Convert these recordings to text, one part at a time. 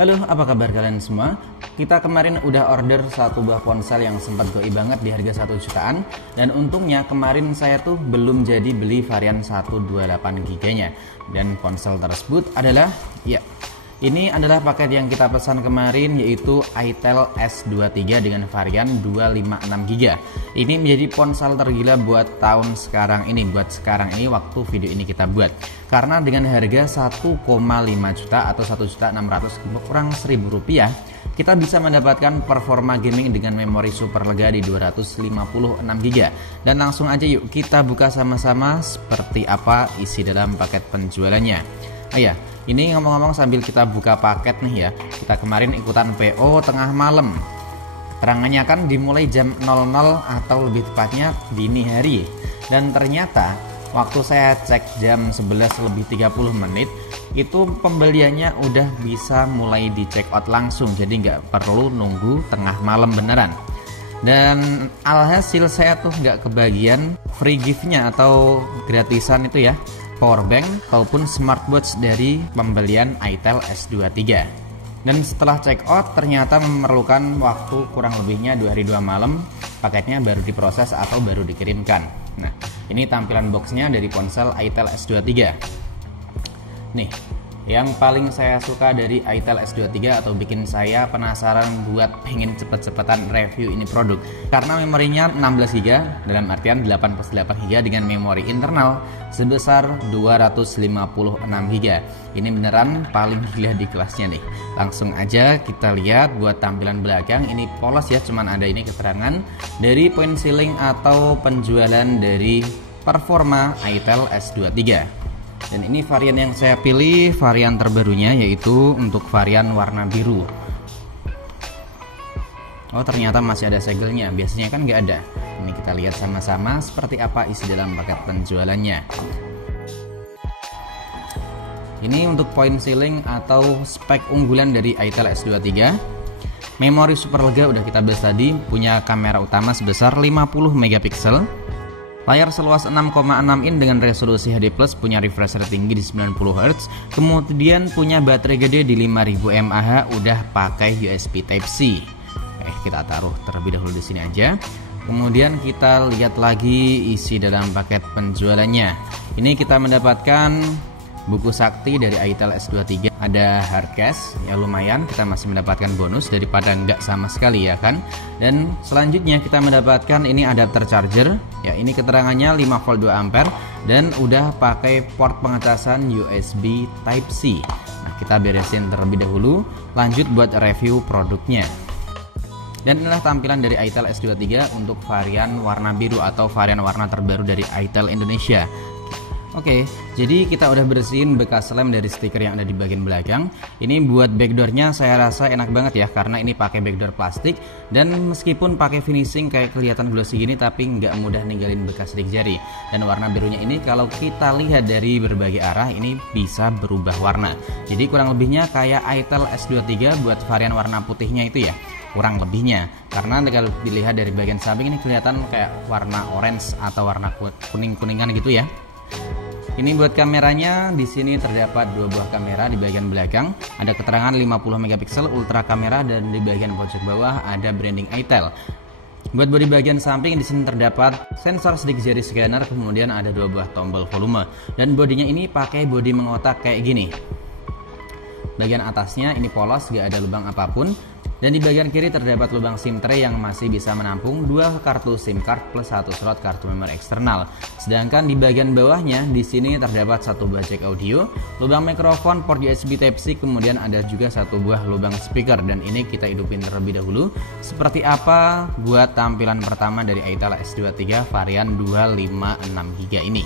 Halo, apa kabar kalian semua? Kita kemarin udah order satu buah ponsel yang sempat goi banget di harga 1 jutaan. Dan untungnya kemarin saya tuh belum jadi beli varian 128 GB nya. Dan ponsel tersebut adalah, ini adalah paket yang kita pesan kemarin, yaitu Itel S23 dengan varian 256 GB. Ini menjadi ponsel tergila buat tahun sekarang ini, waktu video ini kita buat. Karena dengan harga 1,5 juta atau 1.600 kurang 1.000 rupiah, kita bisa mendapatkan performa gaming dengan memori super lega di 256 GB. Dan langsung aja yuk kita buka sama-sama seperti apa isi dalam paket penjualannya. Ini ngomong-ngomong sambil kita buka paket nih ya, kita kemarin ikutan PO tengah malam. Terangannya kan dimulai jam 00 atau lebih tepatnya dini hari. Dan ternyata waktu saya cek jam 11 lebih 30 menit, itu pembeliannya udah bisa mulai di check out langsung. Jadi nggak perlu nunggu tengah malam beneran. Dan alhasil saya tuh nggak kebagian free gift-nya atau gratisan itu ya, powerbank ataupun smartwatch dari pembelian Itel S23. Dan setelah check out ternyata memerlukan waktu kurang lebihnya 2 hari 2 malam, paketnya baru diproses atau baru dikirimkan. Nah, ini tampilan boxnya dari ponsel Itel S23. Nih, yang paling saya suka dari Itel S23 atau bikin saya penasaran buat pengen cepet-cepetan review ini produk, karena memorinya 16 GB dalam artian 88 GB dengan memori internal sebesar 256 GB. Ini beneran paling gila di kelasnya nih. Langsung aja kita lihat buat tampilan belakang. Ini polos ya, cuman ada ini keterangan dari point selling atau penjualan dari performa Itel S23. Dan ini varian yang saya pilih, varian terbarunya, yaitu untuk varian warna biru. Oh, ternyata masih ada segelnya, biasanya kan nggak ada. Ini kita lihat sama-sama seperti apa isi dalam paket penjualannya. Ini untuk point selling atau spek unggulan dari Itel S23. Memori super lega udah kita bahas tadi, punya kamera utama sebesar 50 megapiksel. Layar seluas 6,6 in dengan resolusi HD+, punya refresh rate tinggi di 90 Hz. Kemudian punya baterai gede di 5000 mAh, udah pakai USB Type-C. Kita taruh terlebih dahulu di sini aja. Kemudian kita lihat lagi isi dalam paket penjualannya. Ini kita mendapatkan buku sakti dari Itel S23, ada hardcase ya, lumayan, kita masih mendapatkan bonus daripada nggak sama sekali ya kan. Dan selanjutnya kita mendapatkan ini adapter charger ya, ini keterangannya 5 volt 2 ampere dan udah pakai port pengecasan USB Type-C. Nah, kita beresin terlebih dahulu, lanjut buat review produknya. Dan inilah tampilan dari Itel S23 untuk varian warna biru atau varian warna terbaru dari Itel Indonesia. Oke, jadi kita udah bersihin bekas lem dari stiker yang ada di bagian belakang. Ini buat backdoornya saya rasa enak banget ya, karena ini pakai backdoor plastik. Dan meskipun pakai finishing kayak kelihatan glossy gini, tapi nggak mudah ninggalin bekas sidik jari. Dan warna birunya ini kalau kita lihat dari berbagai arah, ini bisa berubah warna. Jadi kurang lebihnya kayak Itel S23 buat varian warna putihnya itu ya, kurang lebihnya. Karena kalau dilihat dari bagian samping ini kelihatan kayak warna orange atau warna kuning-kuningan gitu ya. Ini buat kameranya, di sini terdapat 2 buah kamera di bagian belakang. Ada keterangan 50 megapiksel ultra kamera dan di bagian pojok bawah ada branding Itel. Buat bodi bagian samping di sini terdapat sensor sidik jari scanner, kemudian ada 2 buah tombol volume. Dan bodinya ini pakai bodi mengotak kayak gini. Bagian atasnya ini polos, gak ada lubang apapun. Dan di bagian kiri terdapat lubang SIM tray yang masih bisa menampung 2 kartu SIM card plus 1 slot kartu memori eksternal. Sedangkan di bagian bawahnya di sini terdapat 1 buah jack audio, lubang mikrofon, port USB Type-C, kemudian ada juga 1 buah lubang speaker. Dan ini kita hidupin terlebih dahulu. Seperti apa buat tampilan pertama dari Itel S23 varian 256 GB ini.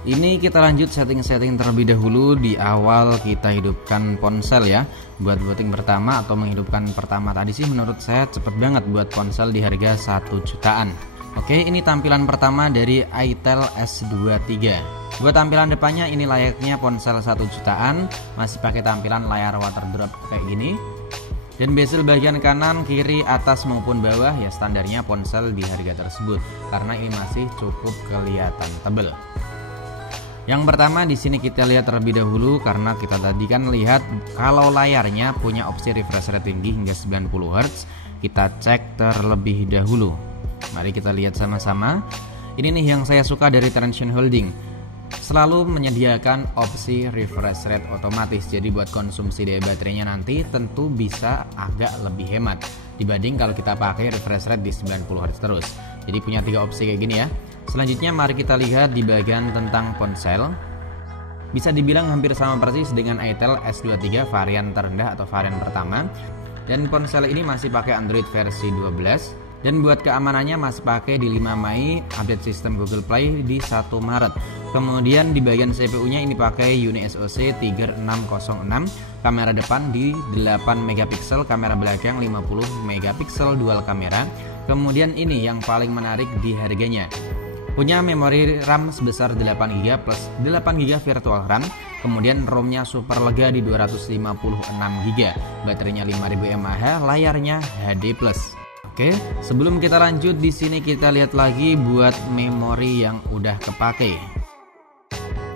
Ini kita lanjut setting-setting terlebih dahulu. Di awal kita hidupkan ponsel ya. Buat booting pertama atau menghidupkan pertama tadi sih menurut saya cepet banget buat ponsel di harga 1 jutaan. Oke, ini tampilan pertama dari Itel S23. Buat tampilan depannya ini layaknya ponsel 1 jutaan, masih pakai tampilan layar water drop kayak gini. Dan bezel bagian kanan, kiri, atas maupun bawah ya standarnya ponsel di harga tersebut, karena ini masih cukup kelihatan tebal. Yang pertama di sini kita lihat terlebih dahulu, karena kita tadi kan lihat kalau layarnya punya opsi refresh rate tinggi hingga 90 Hz. Kita cek terlebih dahulu. Mari kita lihat sama-sama. Ini nih yang saya suka dari Transsion Holding, selalu menyediakan opsi refresh rate otomatis. Jadi buat konsumsi daya baterainya nanti tentu bisa agak lebih hemat dibanding kalau kita pakai refresh rate di 90 Hz terus. Jadi punya 3 opsi kayak gini ya. Selanjutnya mari kita lihat di bagian tentang ponsel. Bisa dibilang hampir sama persis dengan Itel S23 varian terendah atau varian pertama. Dan ponsel ini masih pakai Android versi 12. Dan buat keamanannya masih pakai di 5 Mei, update sistem Google Play di 1 Maret. Kemudian di bagian CPU-nya ini pakai UniSoC 3606, kamera depan di 8 megapiksel, kamera belakang 50 megapiksel dual kamera. Kemudian ini yang paling menarik di harganya. Punya memori RAM sebesar 8GB plus 8GB virtual RAM. Kemudian ROM-nya super lega di 256GB. Baterainya 5000 mAh, layarnya HD+. Oke, sebelum kita lanjut di sini kita lihat lagi buat memori yang udah kepake.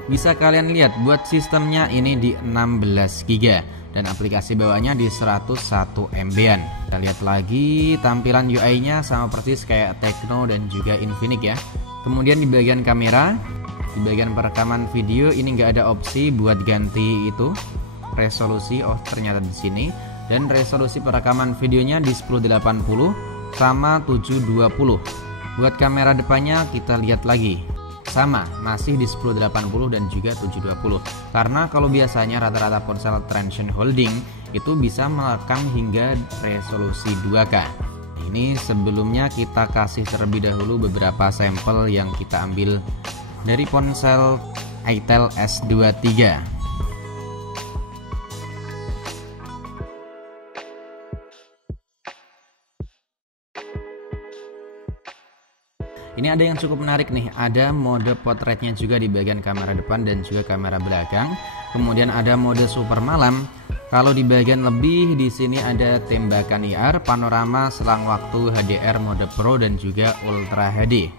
Bisa kalian lihat buat sistemnya ini di 16GB dan aplikasi bawaannya di 101 MB-an. Kita lihat lagi tampilan UI-nya sama persis kayak Tecno dan juga Infinix ya. Kemudian di bagian kamera, di bagian perekaman video ini nggak ada opsi buat ganti itu resolusi. Oh ternyata di sini. Dan resolusi perekaman videonya di 1080 sama 720. Buat kamera depannya kita lihat lagi, sama masih di 1080 dan juga 720. Karena kalau biasanya rata-rata ponsel Transsion Holding itu bisa merekam hingga resolusi 2K. Ini sebelumnya kita kasih terlebih dahulu beberapa sampel yang kita ambil dari ponsel Itel S23. Ini ada yang cukup menarik nih, ada mode portraitnya juga di bagian kamera depan dan juga kamera belakang. Kemudian ada mode super malam. Kalau di bagian lebih di sini ada tembakan IR, panorama, selang waktu, HDR, mode Pro dan juga Ultra HD.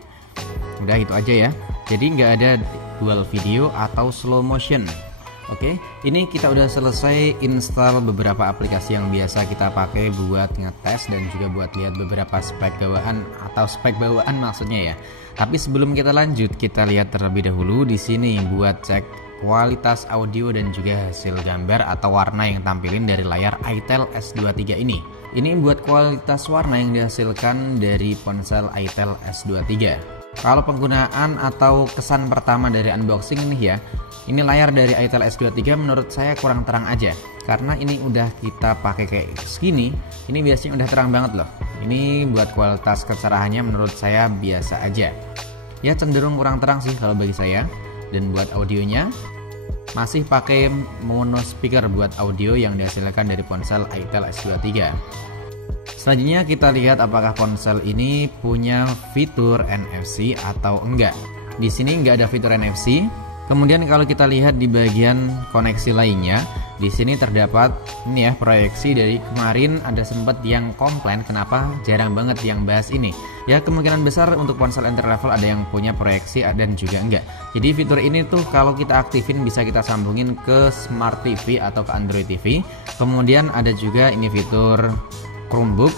Udah itu aja ya. Jadi nggak ada dual video atau slow motion. Oke, ini kita udah selesai install beberapa aplikasi yang biasa kita pakai buat ngetes dan juga buat lihat beberapa spek bawaan atau spek bawaan maksudnya ya. Tapi sebelum kita lanjut, kita lihat terlebih dahulu di sini buat cek kualitas audio dan juga hasil gambar atau warna yang tampilin dari layar Itel S23 ini. Ini buat kualitas warna yang dihasilkan dari ponsel Itel S23. Kalau penggunaan atau kesan pertama dari unboxing ini ya, ini layar dari Itel S23 menurut saya kurang terang aja. Karena ini udah kita pakai kayak segini, ini biasanya udah terang banget loh. Ini buat kualitas kecerahannya menurut saya biasa aja. Ya cenderung kurang terang sih kalau bagi saya. Dan buat audionya masih pakai mono speaker buat audio yang dihasilkan dari ponsel Itel S23. Selanjutnya kita lihat apakah ponsel ini punya fitur NFC atau enggak. Di sini enggak ada fitur NFC. Kemudian kalau kita lihat di bagian koneksi lainnya, di sini terdapat ini ya proyeksi dari kemarin ada sempat yang komplain kenapa jarang banget yang bahas ini. Ya kemungkinan besar untuk ponsel entry level ada yang punya proyeksi dan juga enggak. Jadi fitur ini tuh kalau kita aktifin bisa kita sambungin ke Smart TV atau ke Android TV. Kemudian ada juga ini fitur Chromebook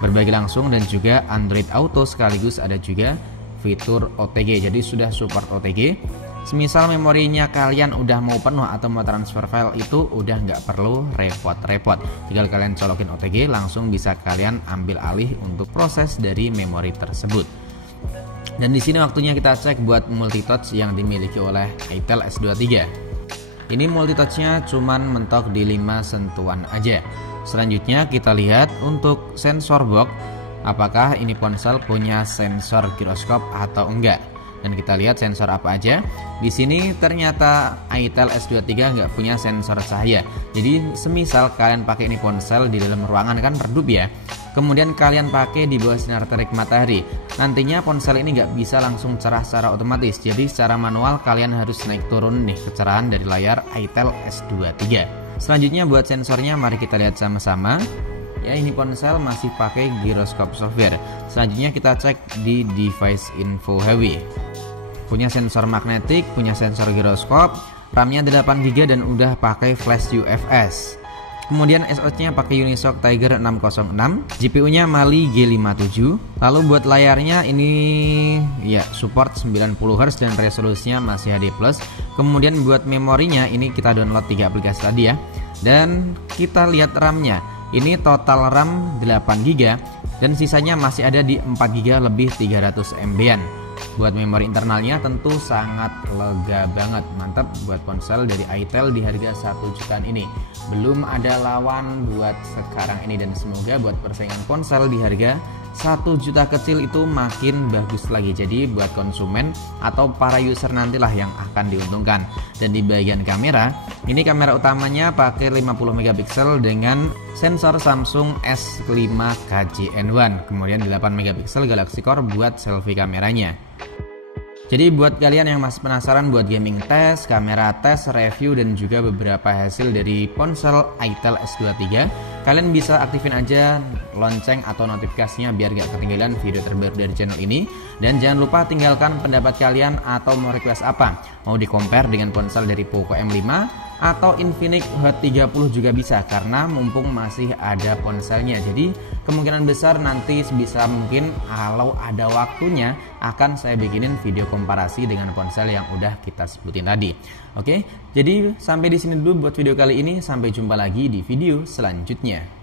berbagi langsung dan juga Android Auto, sekaligus ada juga fitur OTG. Jadi sudah support OTG. Semisal memorinya kalian udah mau penuh atau mau transfer file itu udah nggak perlu repot-repot. Tinggal kalian colokin OTG, langsung bisa kalian ambil alih untuk proses dari memori tersebut. Dan di sini waktunya kita cek buat multitouch yang dimiliki oleh Itel S23. Ini multitouchnya cuman mentok di 5 sentuhan aja. Selanjutnya kita lihat untuk sensor box, apakah ini ponsel punya sensor giroskop atau enggak. Dan kita lihat sensor apa aja. Di sini ternyata Itel S23 nggak punya sensor cahaya. Jadi semisal kalian pakai ini ponsel di dalam ruangan kan redup ya. Kemudian kalian pakai di bawah sinar terik matahari. Nantinya ponsel ini nggak bisa langsung cerah secara otomatis. Jadi secara manual kalian harus naik turun nih kecerahan dari layar Itel S23. Selanjutnya buat sensornya mari kita lihat sama-sama. Ya ini ponsel masih pakai gyroscope software. Selanjutnya kita cek di device info heavy. punya sensor magnetik, punya sensor giroskop, RAM-nya 8GB dan udah pakai flash UFS. Kemudian SoC-nya pakai Unisoc Tiger 606, GPU-nya Mali G57. Lalu buat layarnya ini ya support 90Hz dan resolusinya masih HD+. Kemudian buat memorinya ini kita download 3 aplikasi tadi ya. Dan kita lihat RAM-nya. Ini total RAM 8GB dan sisanya masih ada di 4GB lebih 300 MB-an. Buat memori internalnya tentu sangat lega banget, mantap buat ponsel dari Itel di harga 1 jutaan ini. Belum ada lawan buat sekarang ini dan semoga buat persaingan ponsel di harga 1 juta kecil itu makin bagus lagi. Jadi buat konsumen atau para user nantilah yang akan diuntungkan. Dan di bagian kamera, ini kamera utamanya pakai 50 megapiksel dengan sensor Samsung S5 KJN1. Kemudian 8 megapiksel Galaxy Core buat selfie kameranya. Jadi buat kalian yang masih penasaran buat gaming test, kamera test, review dan juga beberapa hasil dari ponsel Itel S23, kalian bisa aktifin aja lonceng atau notifikasinya biar gak ketinggalan video terbaru dari channel ini. Dan jangan lupa tinggalkan pendapat kalian atau mau request apa. Mau di compare dengan ponsel dari Poco M5 atau Infinix Hot 30 juga bisa, karena mumpung masih ada ponselnya. Jadi kemungkinan besar nanti sebisa mungkin kalau ada waktunya akan saya bikinin video komparasi dengan ponsel yang udah kita sebutin tadi. Oke, jadi sampai di sini dulu buat video kali ini. Sampai jumpa lagi di video selanjutnya.